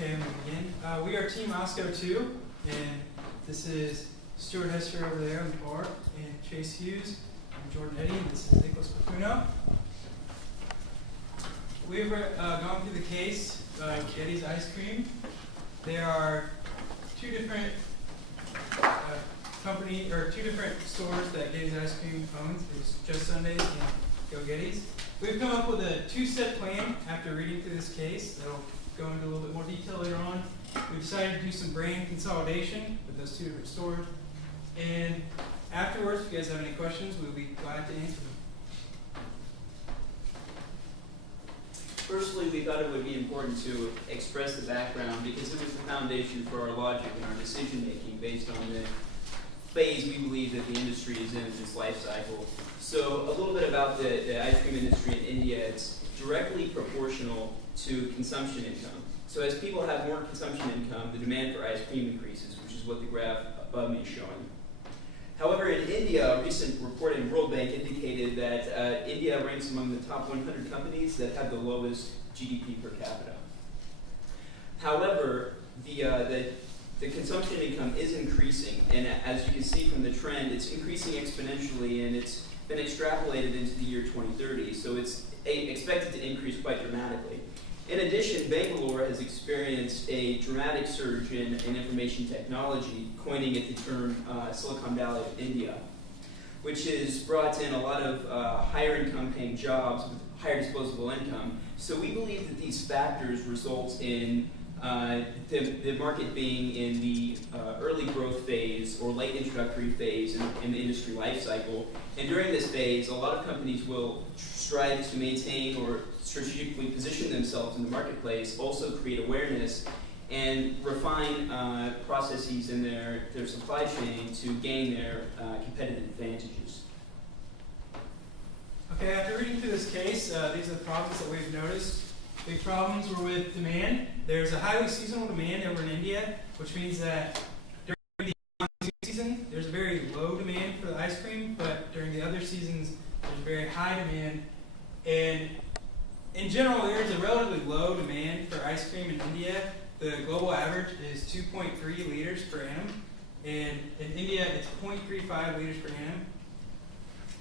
Okay, I'm going to begin. We are Team Moscow 2, and this is Stuart Hester over there on the bar, and Chase Hughes, and Jordan Eddy, and this is Nicholas Papuno. We've gone through the case of Getty's Ice Cream. There are two different two different stores that Getty's Ice Cream owns. There's Just Sundays and Go Getty's. We've come up with a two-step plan after reading through this case that'll go into a little bit more detail later on. We decided to do some brand consolidation with those two different stores. And afterwards, if you guys have any questions, we'll be glad to answer them. Firstly, we thought it would be important to express the background because it was the foundation for our logic and our decision making based on the phase we believe that the industry is in its life cycle. So a little bit about the ice cream industry in India. It's directly proportional to consumption income. So as people have more consumption income, the demand for ice cream increases, which is what the graph above me is showing. However, in India, a recent report in World Bank indicated that India ranks among the top 100 companies that have the lowest GDP per capita. However, the consumption income is increasing, and as you can see from the trend, it's increasing exponentially, and it's been extrapolated into the year 2030, so it's expected to increase quite dramatically. In addition, Bangalore has experienced a dramatic surge in information technology, coining it the term Silicon Valley of India, which has brought in a lot of higher income paying jobs with higher disposable income. So we believe that these factors result in the market being in the early growth phase or late introductory phase in the industry life cycle. And during this phase, a lot of companies will strive to maintain or strategically position themselves in the marketplace, also create awareness, and refine processes in their supply chain to gain their competitive advantages. Okay, after reading through this case, these are the problems that we've noticed. Big problems were with demand. There's a highly seasonal demand over in India, which means that during the monsoon season, there's a very low demand for the ice cream, but during the other seasons, there's very high demand. And in general, there's a relatively low demand for ice cream in India. The global average is 2.3 liters per annum, and in India, it's 0.35 liters per annum.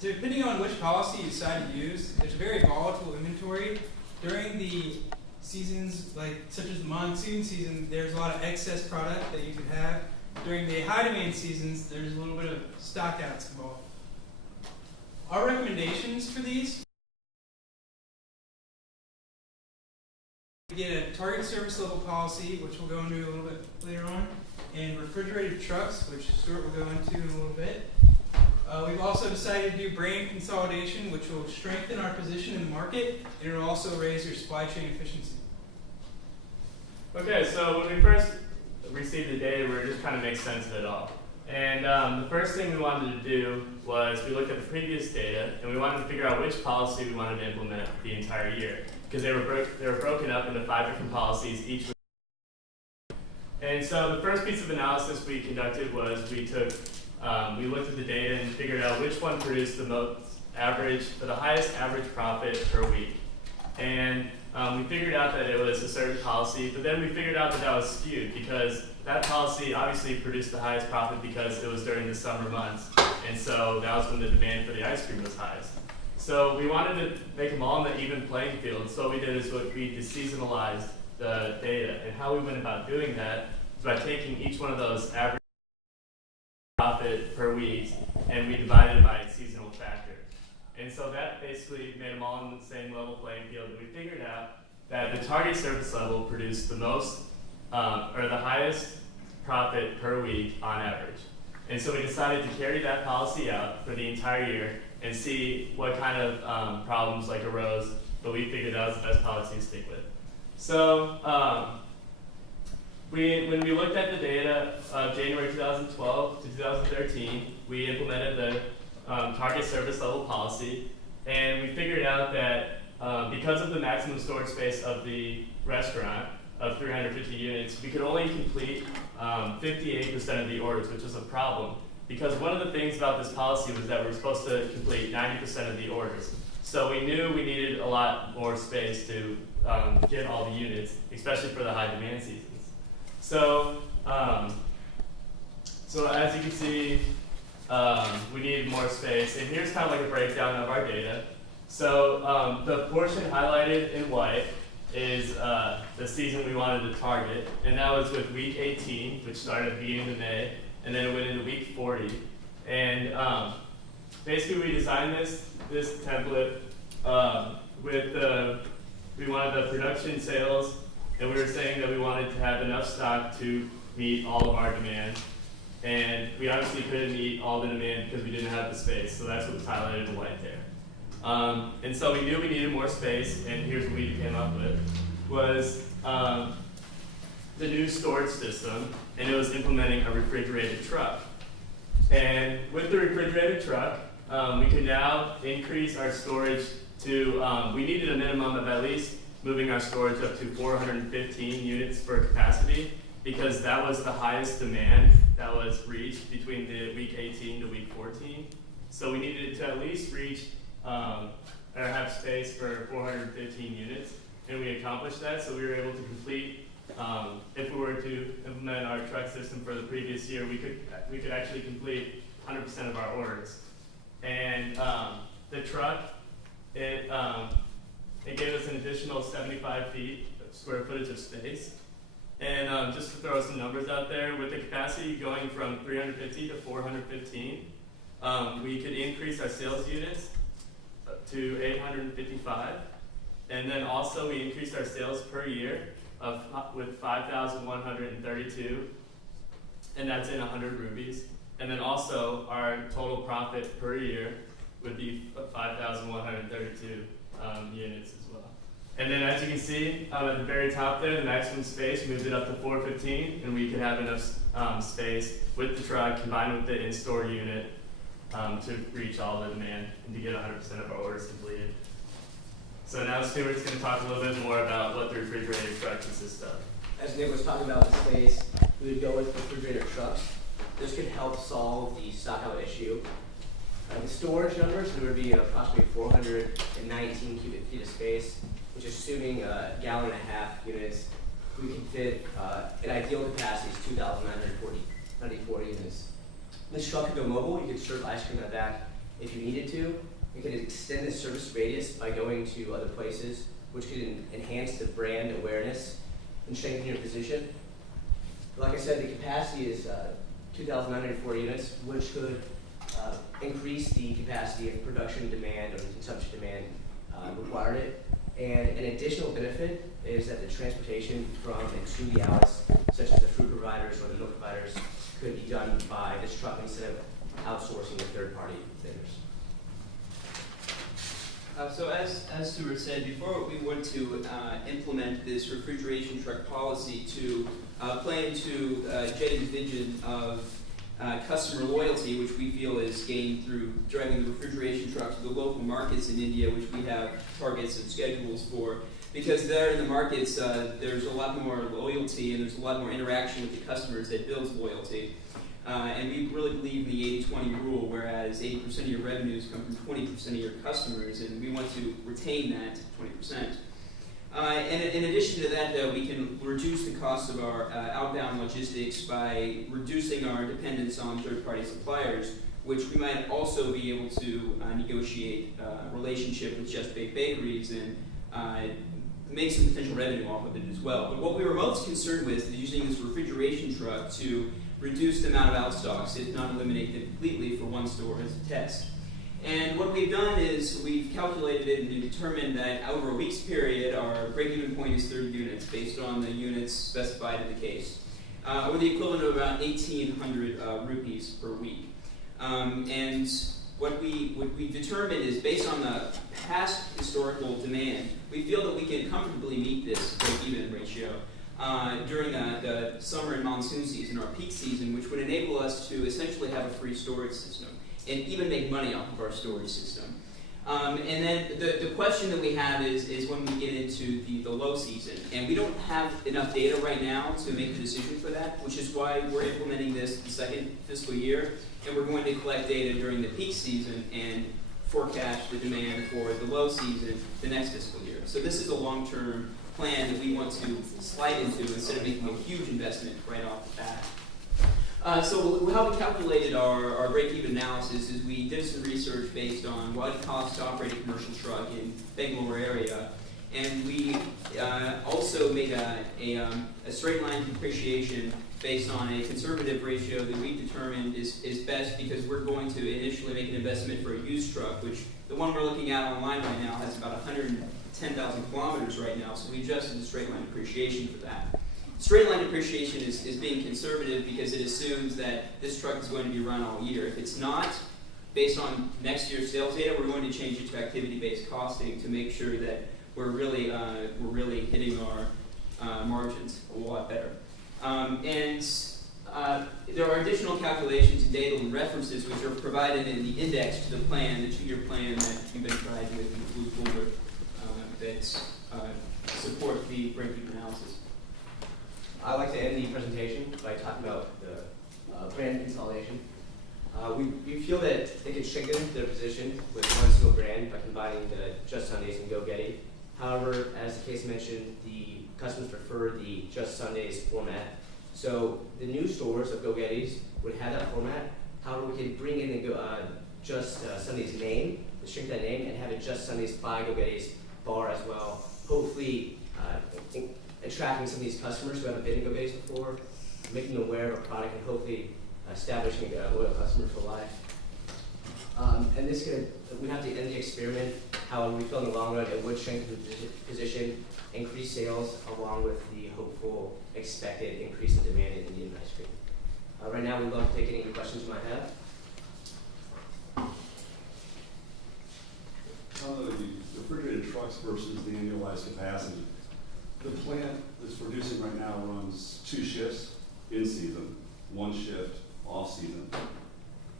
Depending on which policy you decide to use, there's a very volatile inventory. During the seasons, such as the monsoon season, there's a lot of excess product that you could have. During the high demand seasons, there's a little bit of stockouts involved. Our recommendations for these: we get a target service level policy, which we'll go into a little bit later on, and refrigerated trucks, which Stuart will go into in a little bit. We've also decided to do brand consolidation, which will strengthen our position in the market, and it will also raise your supply chain efficiency. Okay, so when we first received the data, we were just trying to make sense of it all. And the first thing we wanted to do was we looked at the previous data, and we wanted to figure out which policy we wanted to implement the entire year, because they were broken up into 5 different policies, each with. And so the first piece of analysis we conducted was we looked at the data and figured out which one produced the most average, or the highest average profit per week. And we figured out that it was a certain policy, but then we figured out that that was skewed because that policy obviously produced the highest profit because it was during the summer months. And so that was when the demand for the ice cream was highest. So we wanted to make them all in the even playing field. So what we did is we deseasonalized the data. And how we went about doing that is by taking each one of those average profit per week, and we divided it by its seasonal factor. And so that basically made them all in the same level playing field. And we figured out that the target service level produced the most, or the highest profit per week on average. And so we decided to carry that policy out for the entire year and see what kind of problems arose, but we figured that was the best policy to stick with. So when we looked at the data of January 2012 to 2013, we implemented the target service level policy, and we figured out that because of the maximum storage space of the restaurant of 350 units, we could only complete 58% of the orders, which was a problem, because one of the things about this policy was that we were supposed to complete 90% of the orders. So we knew we needed a lot more space to get all the units, especially for the high demand seasons. So, so as you can see, we need more space, and here's kind of like a breakdown of our data. So the portion highlighted in white is the season we wanted to target, and that was with week 18, which started at the beginning of May, and then it went into week 40. And basically we designed this template with we wanted the production sales, and we were saying that we wanted to have enough stock to meet all of our demand. And we obviously couldn't meet all the demand because we didn't have the space, so that's what was highlighted in white there. And so we knew we needed more space, and here's what we came up with, was the new storage system, and it was implementing a refrigerated truck. And with the refrigerated truck, we could now increase our storage to, we needed a minimum of at least moving our storage up to 415 units for capacity, because that was the highest demand that was reached between the week 18 to week 14. So we needed to at least reach or have space for 415 units, and we accomplished that. So we were able to complete, if we were to implement our truck system for the previous year, we could actually complete 100% of our orders. And the truck, it gave us an additional 75 feet of square footage of space. And just to throw some numbers out there, with the capacity going from 350 to 415, we could increase our sales units to 855. And then also we increased our sales per year with 5,132, and that's in 100 rupees. And then also our total profit per year would be 5,132 units as well. And then as you can see, at the very top there, the maximum space, moved it up to 415, and we could have enough space with the truck combined with the in-store unit to reach all the demand and to get 100% of our orders completed. So now Stuart's going to talk a little bit more about what the refrigerated truck consists of. As Nick was talking about the space, we would go with refrigerator trucks. This could help solve the stockout issue. The storage numbers, there would be approximately 419 cubic feet of space, which is assuming a gallon and a half units. We can fit, an ideal capacity is 2,940 units. This truck could go mobile. You could serve ice cream in the back if you needed to. You could extend the service radius by going to other places, which could enhance the brand awareness and strengthen your position. Like I said, the capacity is 2,940 units, which could increase the capacity of production demand or the consumption demand required it. And an additional benefit is that the transportation from and to the outlets, such as the food providers or the milk providers, could be done by this truck instead of outsourcing to third-party vendors. So as Stuart said, before we were to implement this refrigeration truck policy to play into Jetty's vision of customer loyalty, which we feel is gained through driving the refrigeration truck to the local markets in India, which we have targets and schedules for. Because there in the markets, there's a lot more loyalty and there's a lot more interaction with the customers that builds loyalty. And we really believe in the 80-20 rule, whereas 80% of your revenues come from 20% of your customers, and we want to retain that 20%. And in addition to that, though, we can reduce the cost of our outbound logistics by reducing our dependence on third-party suppliers, which we might also be able to negotiate a relationship with Just Baked Bakeries and make some potential revenue off of it as well. But what we were most concerned with is using this refrigeration truck to reduce the amount of outstocks, if not eliminate them completely for one store as a test. And what we've done is we've calculated it and determined that over a week's period, our break-even point is 30 units based on the units specified in the case, or the equivalent of about 1,800 rupees per week. And what we determined is based on the past historical demand, we feel that we can comfortably meet this break-even ratio during the summer and monsoon season, or peak season, which would enable us to essentially have a free storage system and even make money off of our storage system. And then the question that we have is when we get into the low season. And we don't have enough data right now to make a decision for that, which is why we're implementing this the second fiscal year. And we're going to collect data during the peak season and forecast the demand for the low season the next fiscal year. So this is a long-term plan that we want to slide into instead of making a huge investment right off the bat. So how we calculated our break-even analysis is we did some research based on what it costs to operate a commercial truck in Bangalore area, and we also made a straight line depreciation based on a conservative ratio that we determined is best because we're going to initially make an investment for a used truck, which the one we're looking at online right now has about 110,000 kilometers right now, so we adjusted the straight line depreciation for that. Straight line depreciation is being conservative because it assumes that this truck is going to be run all year. If it's not, based on next year's sales data, we're going to change it to activity-based costing to make sure that we're really hitting our margins a lot better. There are additional calculations and data and references which are provided in the index to the plan, the 2-year plan that you've been provided with in the blue folder that support the break-even analysis. I'd like to end the presentation by talking about the brand consolidation. We feel that they can strengthen their position with one single brand by combining the Just Sundays and Go Getty. However, as the case mentioned, the customers prefer the Just Sundays format. So the new stores of Go Gettys would have that format. However, we can bring in the Just Sundays name, shrink that name, and have it Just Sundays by Go Gettys bar as well. Hopefully, attracting some of these customers who haven't been in Go Gettys before, making them aware of our product, and hopefully establishing a loyal customer for life. And this we have to end the experiment. However, we feel in the long run it would strengthen the position, increase sales, along with the hopeful expected increase in demand in Indian ice cream. Right now, we'd love to take any questions you might have. On the refrigerated trucks versus the annualized capacity, the plant that's producing right now runs 2 shifts in season, 1 shift off season.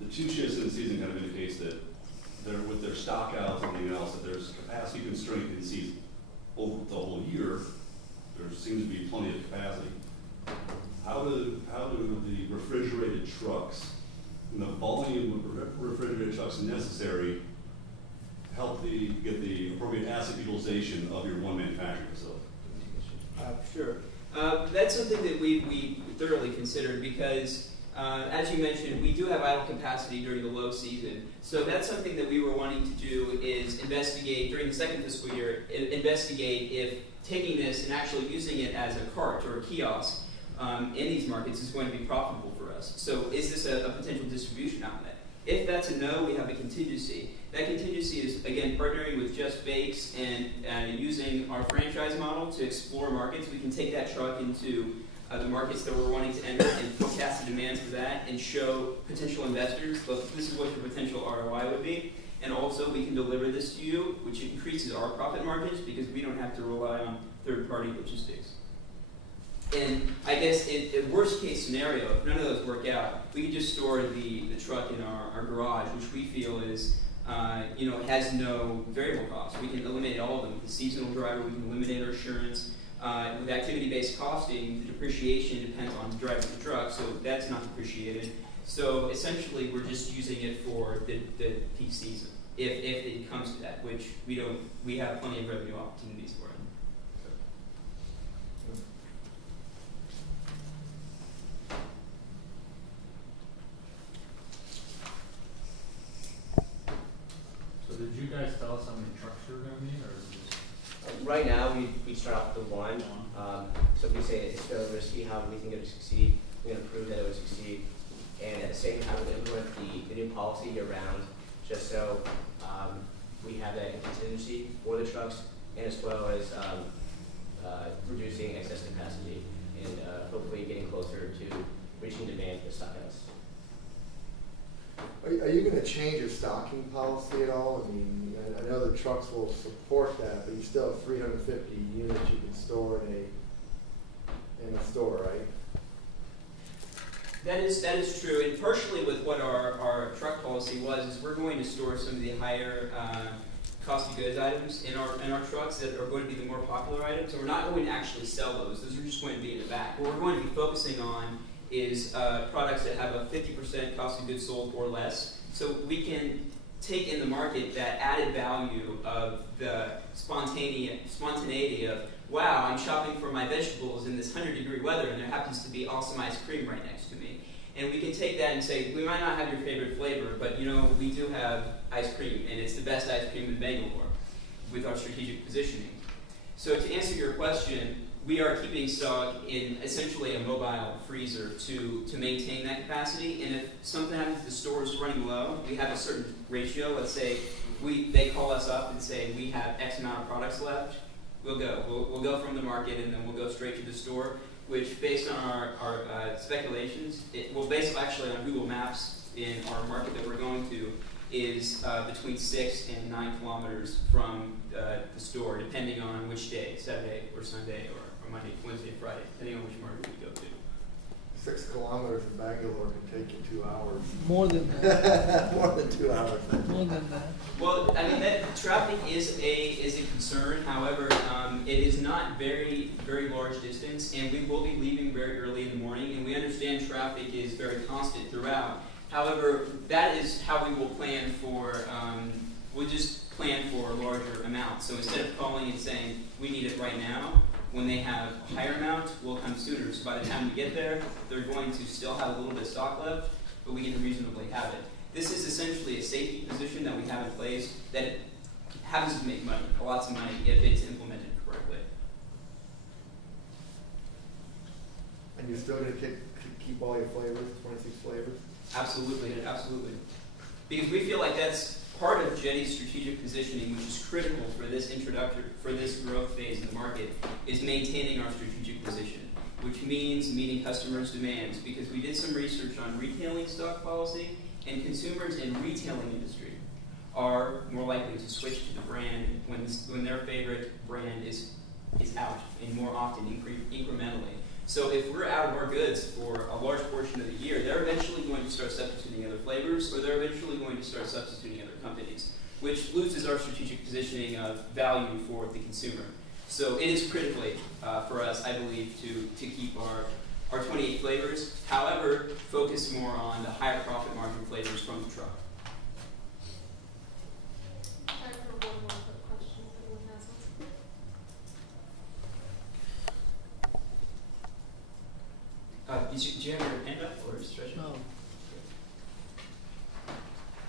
The 2 shifts in season kind of indicates that with their stock outs and everything else, that there's capacity constraint in season. Over the whole year, there seems to be plenty of capacity. How do the refrigerated trucks and the volume of refrigerated trucks necessary help get the appropriate asset utilization of your one manufacturing facility? Sure. That's something that we thoroughly considered because, as you mentioned, we do have idle capacity during the low season. So that's something that we were wanting to do is investigate during the second fiscal year, investigate if taking this and actually using it as a cart or a kiosk in these markets is going to be profitable for us. So is this a potential distribution outlet? If that's a no, we have a contingency. That contingency is, again, partnering with Just Bakes and using our franchise model to explore markets. We can take that truck into the markets that we're wanting to enter and forecast the demand for that and show potential investors, look, this is what your potential ROI would be. And also, we can deliver this to you, which increases our profit margins because we don't have to rely on third-party logistics. And I guess in worst case scenario, if none of those work out, we can just store the truck in our garage, which we feel is, has no variable costs. We can eliminate all of them. With the seasonal driver, we can eliminate our insurance. With activity-based costing, the depreciation depends on driving the truck, so that's not depreciated. So essentially, we're just using it for the peak season, if it comes to that, which we have plenty of revenue opportunities for it. So did you guys tell us how many trucks you were going to need, or is it just? Right now, we start off with 1. So we say it's fairly risky. How we think it would succeed. We're going to prove that it would succeed, and at the same time, we'll implement the new policy year round, just so we have that contingency for the trucks, and as well as reducing excess capacity and hopefully getting closer to reaching demand for stockouts. Are you going to change your stocking policy at all? I mean, I know the trucks will support that, but you still have 350 units you can store in a store, right? That is true, and partially with what our truck policy was is we're going to store some of the higher cost of goods items in our trucks that are going to be the more popular items. So we're not going to actually sell those. Those are just going to be in the back. What we're going to be focusing on is products that have a 50% cost of goods sold or less. So we can take in the market that added value of the spontaneity of, wow, I'm shopping for my vegetables in this 100-degree weather and there happens to be awesome ice cream right next to me. And we can take that and say, we might not have your favorite flavor, but we do have ice cream, and it's the best ice cream in Bangalore with our strategic positioning. So to answer your question, we are keeping stock in essentially a mobile freezer to maintain that capacity. And if something happens, the store is running low, we have a certain ratio. Let's say they call us up and say we have X amount of products left. We'll go. We'll go from the market and then we'll go straight to the store, which based on our speculations, based actually on Google Maps in our market that we're going to, is between 6 and 9 kilometers from the store, depending on which day, Saturday or Sunday or Monday, Wednesday, Friday, depending on which market we go to. 6 kilometers in Bangalore can take you 2 hours. More than that. More than 2 hours. More than that. Well, I mean, that traffic is a concern. However, it is not very large distance, and we will be leaving very early in the morning. And we understand traffic is very constant throughout. However, that is how we will plan for. We just plan for a larger amount. So instead of calling and saying we need it right now, when they have a higher amount, we'll come sooner. So by the time we get there, they're going to still have a little bit of stock left, but we can reasonably have it. This is essentially a safety position that we have in place that happens to make money, lots of money, if it's implemented correctly. And you're still going to keep all your flavors, 26 flavors? Absolutely, absolutely. Because we feel like that's part of Jetty's strategic positioning, which is critical for this growth phase in the market, is maintaining our strategic position, which means meeting customers' demands. Because we did some research on retailing stock policy, and consumers in retailing industry are more likely to switch to the brand when their favorite brand is out, and more often incrementally. So if we're out of our goods for a large portion of the year, they're eventually going to start substituting other flavors, or they're eventually going to start substituting other companies, which loses our strategic positioning of value for the consumer. So it is critically for us, I believe, to keep our 28 flavors. However, focus more on the higher profit margin flavors from the truck. Time for one more quick question if anyone has one. Do you have your hand up or stretch it? No.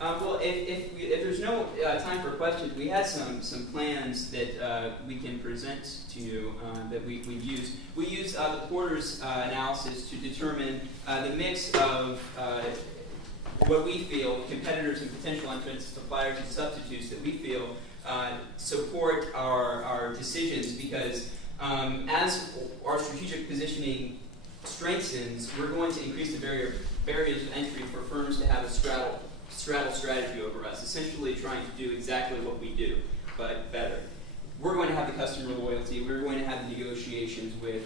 Well, if there's no time for questions, we had some plans that we can present to you that we've used. We use the Porter's analysis to determine the mix of what we feel competitors and potential entrants, suppliers, and substitutes that we feel support our decisions, because as our strategic positioning strengthens, we're going to increase the barriers of entry for firms to have a straddle strategy over us, essentially trying to do exactly what we do, but better. We're going to have the customer loyalty. We're going to have the negotiations with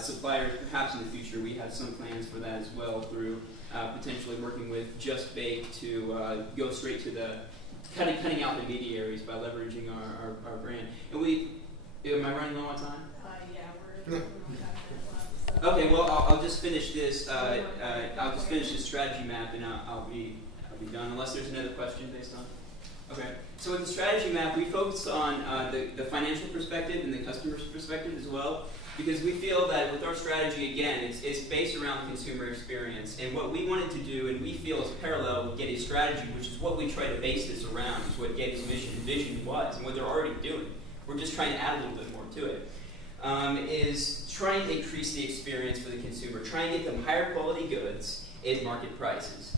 suppliers. Perhaps in the future, we have some plans for that as well, through potentially working with Just Bake to go straight to the cutting out intermediaries by leveraging our brand. And am I running low on time? Yeah, we're about 5 minutes left. So. Okay, well, I'll just finish this. I'll just finish this strategy map, and I'll be done. Unless there's another question based on. Okay. So with the strategy map, we focus on the financial perspective and the customer's perspective as well, because we feel that with our strategy, again, it's based around the consumer experience. And what we wanted to do, and we feel is parallel with Getty's strategy, which is what we try to base this around, is what Getty's mission and vision was, and what they're already doing. We're just trying to add a little bit more to it. Is trying to increase the experience for the consumer, trying to get them higher quality goods at market prices.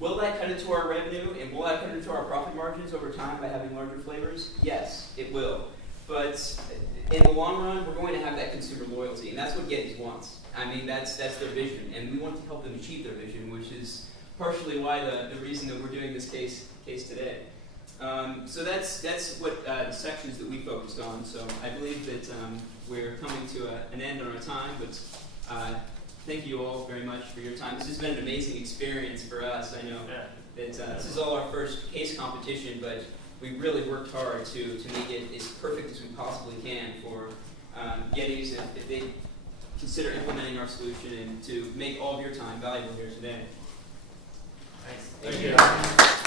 Will that cut into our revenue, and will that cut into our profit margins over time by having larger flavors? Yes, it will. But in the long run, we're going to have that consumer loyalty, and that's what Getty's wants. I mean, that's their vision, and we want to help them achieve their vision, which is partially why the reason that we're doing this case today. So that's what the sections that we focused on. So I believe that we're coming to an end on our time, but thank you all very much for your time. This has been an amazing experience for us. I know that this is all our first case competition, but we really worked hard to make it as perfect as we possibly can for Getty's, if they consider implementing our solution, and to make all of your time valuable here today. Thanks. Thank you.